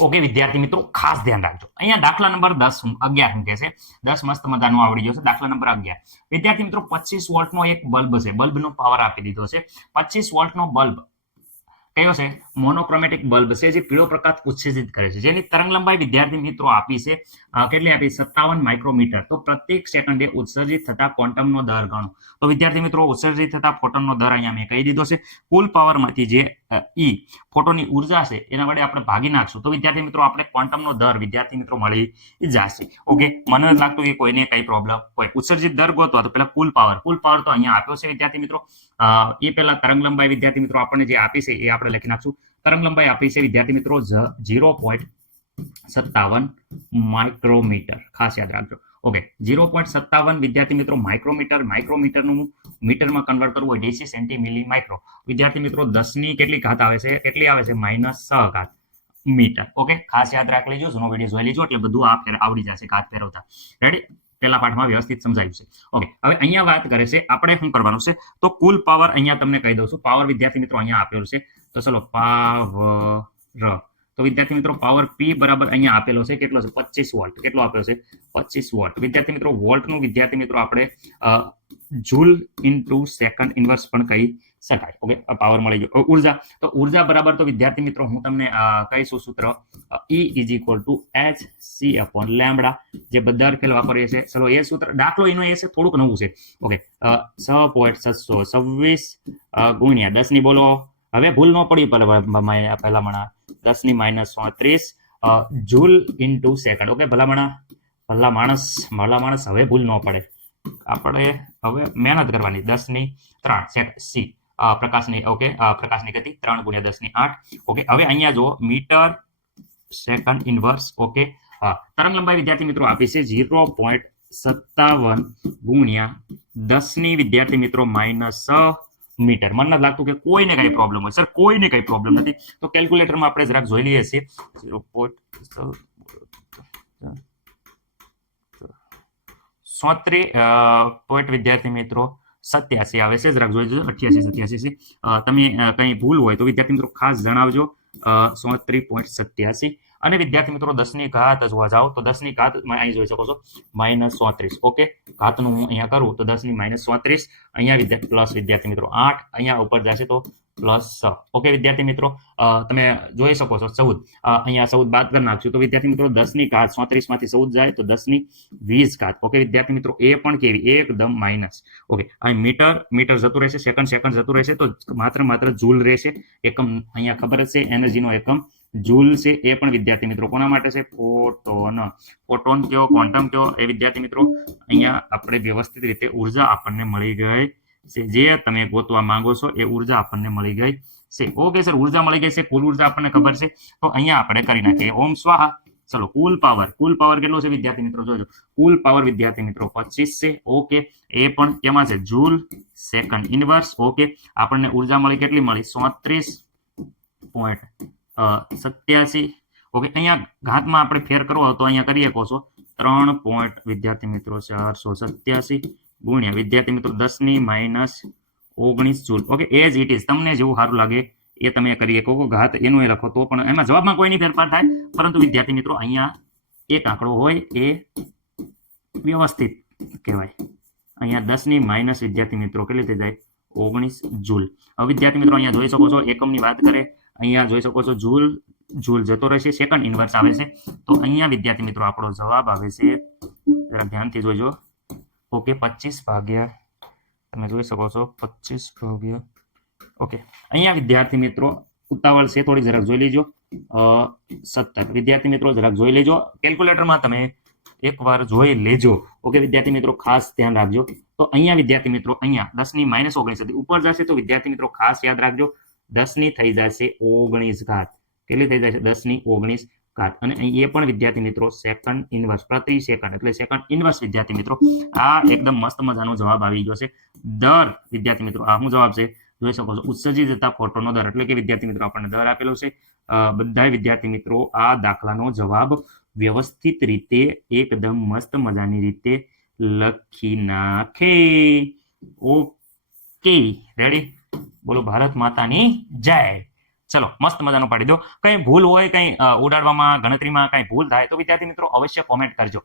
Okay, વિદ્યાર્થી મિત્રો, ખાસ ધ્યાન રાખજો. અહીંયા દાખલા નંબર દસ અગિયાર શું કહે છે. દસ મસ્ત મજાનું આવડી ગયો છે, દાખલા નંબર અગિયાર. વિદ્યાર્થી મિત્રો, પચીસ વોલ્ટનો એક બલ્બ છે. બલ્બનો પાવર આપી દીધો છે. પચીસ વોલ્ટનો બલ્બ કયો છે? મોનોક્રોમેટિક બલ્બ છે જે પીળો પ્રકાશ ઉત્સેજિત કરે છે. જેની તરંગ લંબાઈ વિદ્યાર્થી મિત્રો આપી છે કેટલી આપી? સત્તાવન માઇક્રોમીટર તો પ્રત્યેક સેકન્ડે ઉત્સર્જિત થતા ક્વોન્ટમનો દર ગણો. તો વિદ્યાર્થી મિત્રો, ઉત્સર્જિત થતા ફોટોનનો દર અહીંયા મેં કહી દીધો છે. કુલ પાવરમાંથી જે ઈ ફોટોની ઊર્જા છે, એના વડે આપણે ભાગી નાખશું. તો વિદ્યાર્થી મિત્રો, આપણે ક્વોન્ટમનો દર વિદ્યાર્થી મિત્રો મળી જશે. ઓકે? મને નથી લાગતું કે કોઈને કઈ પ્રોબ્લેમ હોય. ઉત્સર્જિત દર ગોતવા તો પેલા કુલ પાવર કુલ પાવર તો અહીંયા આપ્યો છે વિદ્યાર્થી મિત્રો. એ પેલા તરંગ લંબાઈ વિદ્યાર્થી મિત્રો આપણને જે આપી છે, એ આપણે લખી નાખશું. તરંગ લંબાઈ આપી છે, વિદ્યાર્થી મિત્રો ઝીરો પોઈન્ટ સત્તાવન માઇક્રોમીટર ખાસ યાદ રાખજો. ઓકે ઝીરો પોઈન્ટ સત્તાવન, વિદ્યાર્થી મિત્રો માઇક્રોમીટર માઇક્રોમીટરનું મીટરમાં કન્વર્ટ કરવું હોય ડીસી સેન્ટી મિલી માઇક્રો વિદ્યાર્થી મિત્રો, દસની કેટલી ઘાત આવે છે? કેટલી આવે છે? માઇનસ છ ઘાત મીટર. ઓકે ખાસ યાદ રાખી લેજો. જૂનો વીડિયો જોઈ લેજો, એટલે બધું આ આવડી જશે, ઘાત ફેરવતા. રેડી પેલા પાઠમાં વ્યવસ્થિત સમજાયું છે. ઓકે હવે અહીંયા વાત કરે છે, આપણે શું કરવાનું છે? તો કુલ પાવર અહીંયા તમને કહી દઉં છું. પાવર વિદ્યાર્થી મિત્રો અહીંયા આપેલું છે. તો ચલો, પાવર તો વિદ્યાર્થી મિત્રો પાવર પી બરાબર અહીંયા આપેલો છે. કેટલો છે? પચીસ વોલ્ટ. કેટલો આપેલો છે? પચીસ વોલ્ટ. વિદ્યાર્થી મિત્રો, વોલ્ટનું વિદ્યાર્થી મિત્રો આપણે જૂલ ઇન્ટુ સેકન્ડ ઇન્વર્સ પણ કહી શકાય ઓકે પાવર મળી ગયો. ઊર્જા. તો ઊર્જા બરાબર તો વિદ્યાર્થી મિત્રો, હું તમને કહી કહીશું સૂત્ર? E is equal to h c upon lambda જે બધા ખેલ વાપરીએ છીએ. ચલો, એ સૂત્ર, દાખલો એનો એ છે, થોડુંક નવું છે. ઓકે છ પોઈન્ટ છસો છવ્વીસ ગુણ્યા દસની બોલો. હવે ભૂલ ન પડી પહેલા, ભલામણા દસની માઇનસ ચોત્રીસ જૂલ ઇન્ટુ સેકન્ડ ઓકે ભલામણા. ભલા માણસ ભલા માણસ, હવે ભૂલ ન પડે. આપણે હવે મહેનત કરવાની. દસની ત્રણ, સેટ સી પ્રકાશની ઓકે પ્રકાશની ગતિ ત્રણ ગુણ્યા દસની આઠ. ઓકે હવે અહીંયા જુઓ, મીટર સેકન્ડ ઇન્વર્સ ઓકે તરંગ લંબાઈ વિદ્યાર્થી મિત્રો આપી છે ઝીરો પોઈન્ટ સત્તાવન ગુણ્યા દસની વિદ્યાર્થી મિત્રો માઇનસ મીટર. મને નથી લાગતું કે કોઈને કઈ પ્રોબ્લેમ હોય. સર, કોઈને કઈ પ્રોબ્લેમ નથી. તો કેલ્ક્યુલેટરમાં આપણે જરાક જોઈ લઈએ છીએ. ઝીરો સોત્રી પોઈન્ટ વિદ્યાર્થી મિત્રો સત્યાસી આવે છે જરાક જોઈ જજો અઠ્યાસી, સત્યાસી છે. તમે કઈ ભૂલ હોય તો વિદ્યાર્થી મિત્રો ખાસ જણાવજો. સોત્રી પોઈન્ટ સત્યાસી. અને વિદ્યાર્થી મિત્રો, દસની ઘાત જોવા જાઓ તો દસની ઘાત અહીં જોઈ શકો છો. માઇનસ ચોત્રીસ. ઓકે? ઘાતનું હું અહીંયા કરું તો દસની માઇનસ ચોત્રીસ. અહીંયા વિદ્યાર્થી પ્લસ વિદ્યાર્થી મિત્રો, આઠ. અહીંયા ઉપર જશે તો પ્લસ છ. ઓકે વિદ્યાર્થી મિત્રો? તમે જોઈ શકો છો ચૌદ. અહીંયા ચૌદ બાદ કરી નાખશું. તો વિદ્યાર્થી મિત્રો, દસની ઘાત ચોત્રીસમાંથી ચૌદ જાય તો દસની વીસ ઘાત. ઓકે વિદ્યાર્થી મિત્રો, એ પણ કેવી? એકદમ માઇનસ. ઓકે, અહીં મીટર મીટર જતું રહેશે. સેકન્ડ સેકન્ડ જતું રહેશે તો માત્ર માત્ર જૂલ રહેશે. એકમ, અહીંયા ખબર જ છે, એનર્જીનો એકમ જૂલ છે એ પણ વિદ્યાર્થી મિત્રો કોના માટે છે? ફોટોન. ફોટોન કયો? ક્વોન્ટમ કયો? એ વિદ્યાર્થી મિત્રો, અહીંયા આપણે વ્યવસ્થિત રીતે ઊર્જા આપણને મળી ગઈ છે. જે તમે ગોતવા માંગો છો એ ઊર્જા આપણને મળી ગઈ છે. ઓકે સર, ઊર્જા મળી ગઈ છે. કુલ ઊર્જા આપણને ખબર છે. તો અહીંયા આપણે કરી નાખીએ. ઓમ સ્વાહા. ચલો, કુલ પાવર. કુલ પાવર કેટલો છે વિદ્યાર્થી મિત્રો? જોજો. કુલ પાવર વિદ્યાર્થી મિત્રો પચીસ છે. ઓકે. એ પણ કેમાં છે? Joule second inverse. ઓકે. આપણને ઊર્જા મળી કેટલી મળી? સોત્રીસ પોઈન્ટ સત્યાસી. ઓકે, અહીંયા ઘાતમાં આપણે ફેર કરવો તો અહીંયા કરી શકો છો ત્રણ પોઈન્ટ વિદ્યાર્થી મિત્રો, ચારસો સત્યાસી ગુણ્યા, વિદ્યાર્થી મિત્રો દસની માઇનસ ઓગણીસ joule. Okay as it is તમને જેવું સારું લાગે એ તમે કરી શકો ઘાત એનું એ લખો તો, પણ એમાં જવાબમાં કોઈ નહીં ફેરફાર થાય? પરંતુ વિદ્યાર્થી મિત્રો, અહીંયા એક આંકડો હોય એ વ્યવસ્થિત કહેવાય. અહીંયા દસની માઇનસ વિદ્યાર્થી મિત્રો, કેટલી થઈ જાય? ઓગણીસ જૂલ. વિદ્યાર્થી મિત્રો, અહીંયા જોઈ શકો છો, એકમની વાત કરે. અહીંયા જોઈ શકો છો જૂલ જૂલ જતો રહેશે સેકન્ડ ઇન્વર્સ આવે છે. તો અહીંયા વિદ્યાર્થી મિત્રો આપણો જવાબ આવે છે જરા ધ્યાનથી જોઈજો ઓકે પચીસ ભાગ્યા તમે જોઈ શકો છો પચીસ ભાગ્યા ઓકે. અહીંયા વિદ્યાર્થી મિત્રો ઉતાવળ છે થોડી જરાક જોઈ લેજો. અ, સત્તર. વિદ્યાર્થી મિત્રો જરાક જોઈ લેજો. કેલ્ક્યુલેટરમાં તમે એકવાર જોઈ લેજો. ઓકે વિદ્યાર્થી મિત્રો ખાસ ધ્યાન રાખજો. તો અહીંયા વિદ્યાર્થી મિત્રો અહીંયા દસની માઇનસ ઓગણીસ હતી. ઉપર જશે તો વિદ્યાર્થી મિત્રો ખાસ યાદ રાખજો. દસની થઈ જશે ઓગણીસ ઘાત. કેટલી થઈ જશે? દસની ઓગણીસ ઘાત. અને અહીં એ પણ વિદ્યાર્થી મિત્રો સેકન્ડ ઇન્વર્સ પ્રતિ સેકન્ડ એટલે સેકન્ડ ઇન્વર્સ વિદ્યાર્થી મિત્રો, આ એકદમ મસ્ત મજાનો જવાબ આવી ગયો છે. દર વિદ્યાર્થી મિત્રો, આ શું જવાબ છે? જોઈ શકો છો ઉત્સર્જી થતા ફોટોનો દર, એટલે કે વિદ્યાર્થી મિત્રો, આપણને દર આપેલો છે. બધા વિદ્યાર્થી મિત્રો, આ દાખલાનો જવાબ વ્યવસ્થિત રીતે, એકદમ મસ્ત મજાની રીતે લખી નાખે. Okay, ready? બોલો, ભારત માતાની જય. ચલો, મસ્ત મજાનો પાડી દો. કંઈ ભૂલ હોય, કંઈ ઉડાડવામાં, ગણતરીમાં કંઈ ભૂલ થાય તો વિદ્યાર્થી મિત્રો અવશ્ય કોમેન્ટ કરજો.